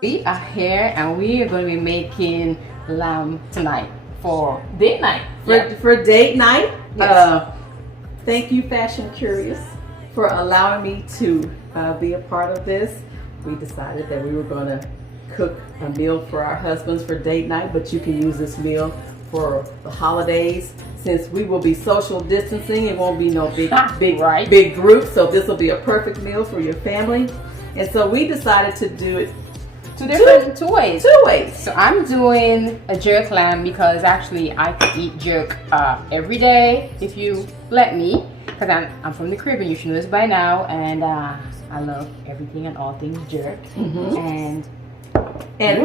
We are here and we are going to be making lamb tonight for date night. For date night. Yes. Thank you, Fashion Curious, for allowing me to be a part of this. We decided that we were going to cook a meal for our husbands for date night, but you can use this meal for the holidays. Since we will be social distancing, it won't be no big group, so this will be a perfect meal for your family. And so we decided to do it two ways. So I'm doing a jerk lamb because actually I could eat jerk every day if you let me, because I'm from the Caribbean, you should know this by now, and I love everything and all things jerk. And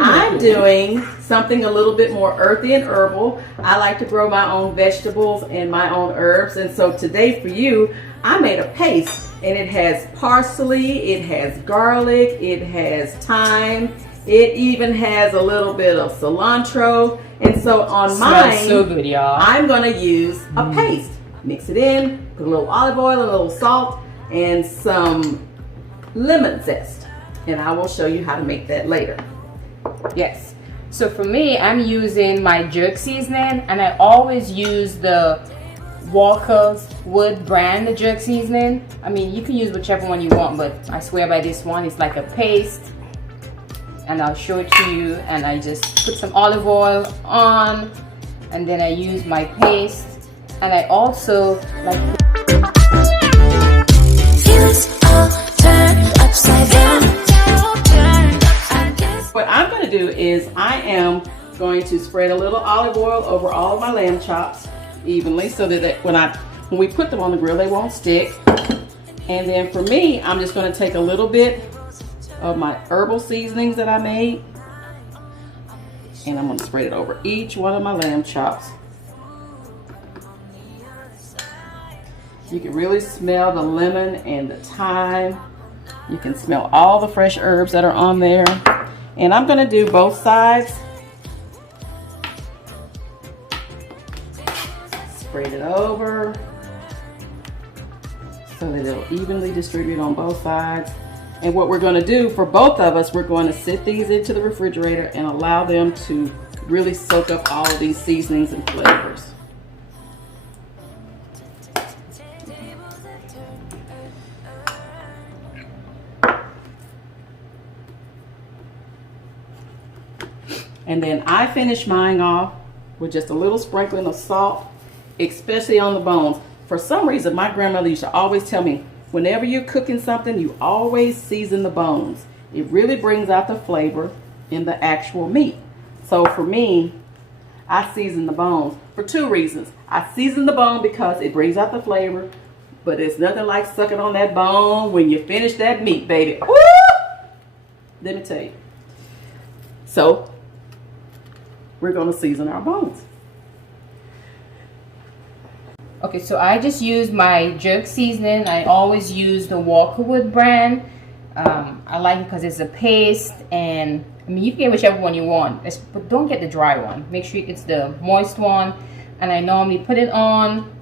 I'm doing something a little bit more earthy and herbal. I like to grow my own vegetables and my own herbs, and so today for you I made a paste, and it has parsley, it has garlic, it has thyme, it even has a little bit of cilantro. And so on mine, so good, y'all. I'm going to use a paste. Mix it in, put a little olive oil, a little salt, and some lemon zest. And I will show you how to make that later. Yes. So for me, I'm using my jerk seasoning, and I always use the Walker's Wood brand, the jerk seasoning. I mean, you can use whichever one you want, but I swear by this one. It's like a paste, and I'll show it to you. And I just put some olive oil on, and then I use my paste, and I also like what I'm going to do is I am going to spread a little olive oil over all of my lamb chops evenly, so that when we put them on the grill, they won't stick. And then for me, I'm just going to take a little bit of my herbal seasonings that I made, and I'm going to spread it over each one of my lamb chops. You can really smell the lemon and the thyme. You can smell all the fresh herbs that are on there. And I'm going to do both sides. Spread it over so that it'll evenly distribute on both sides. And what we're going to do for both of us, we're going to sit these into the refrigerator and allow them to really soak up all of these seasonings and flavors. And then I finish mine off with just a little sprinkling of salt, especially on the bones. For some reason, my grandmother used to always tell me, whenever you're cooking something, you always season the bones. It really brings out the flavor in the actual meat. So for me, I season the bones for two reasons. I season the bone because it brings out the flavor, but it's nothing like sucking on that bone when you finish that meat, baby. Woo! Let me tell you. So we're going to season our bones. Okay, so I just use my jerk seasoning. I always use the Walker Wood brand. I like it because it's a paste, and I mean, you can get whichever one you want, but don't get the dry one. Make sure it's the moist one. And I normally put it on,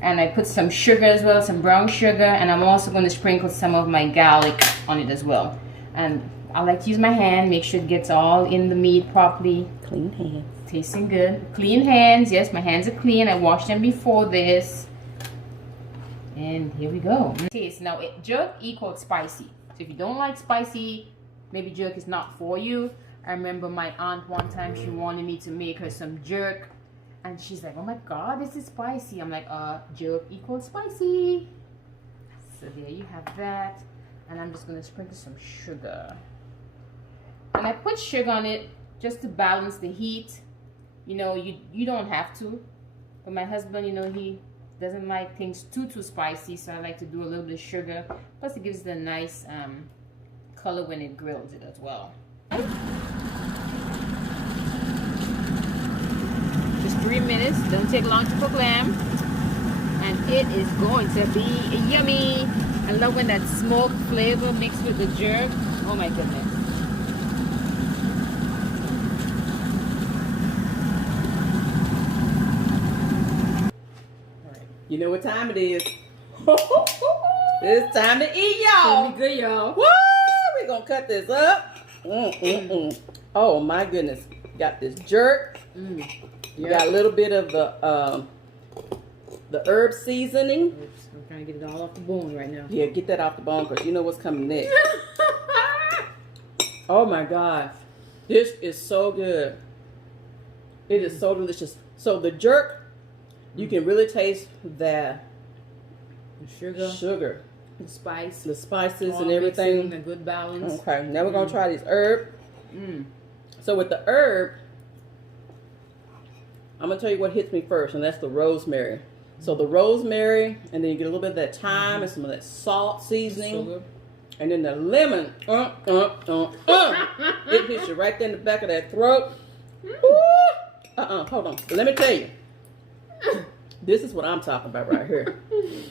and I put some sugar as well, some brown sugar, and I'm also going to sprinkle some of my garlic on it as well. And I like to use my hand, make sure it gets all in the meat properly. Clean hands. Tasting good. Clean hands. Yes, my hands are clean. I washed them before this. And here we go. Taste. Now, jerk equals spicy. So if you don't like spicy, maybe jerk is not for you. I remember my aunt one time, she wanted me to make her some jerk. And she's like, oh my God, this is spicy. I'm like, jerk equals spicy. So there you have that. And I'm just going to sprinkle some sugar. And I put sugar on it just to balance the heat. You know, you don't have to. But my husband, you know, he doesn't like things too spicy, so I like to do a little bit of sugar. Plus it gives it a nice color when it grills it as well. Just 3 minutes, don't take long to cook lamb. And it is going to be yummy. I love when that smoke flavor mixed with the jerk. Oh my goodness. You know what time it is. It's time to eat, y'all. Be good, y'all. Woo! we gonna cut this up. Oh my goodness. Got this jerk. You got a little bit of the herb seasoning. Oops, I'm trying to get it all off the bone right now. Yeah, get that off the bone because you know what's coming next. Oh my gosh. This is so good. It is so delicious. So the jerk, you can really taste the sugar, the spice, the spices all and everything. A good balance. Okay, now we're gonna try this herb. So with the herb, I'm gonna tell you what hits me first, and that's the rosemary. So the rosemary, and then you get a little bit of that thyme and some of that salt seasoning. So and then the lemon, it hits you right there in the back of that throat. Hold on. Let me tell you. This is what I'm talking about right here.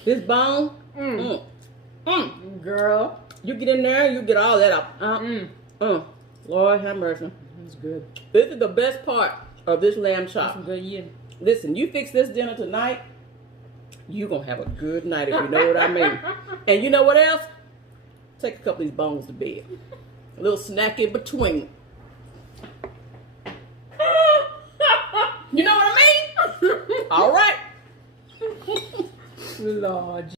This bone, girl, you get in there, you get all that out. Lord have mercy. That's good. This is the best part of this lamb chop. That's good, yeah. Listen, you fix this dinner tonight, you gonna have a good night if you know what I mean. And you know what else? Take a couple of these bones to bed. A little snack in between. You know what I mean? All right. Lord.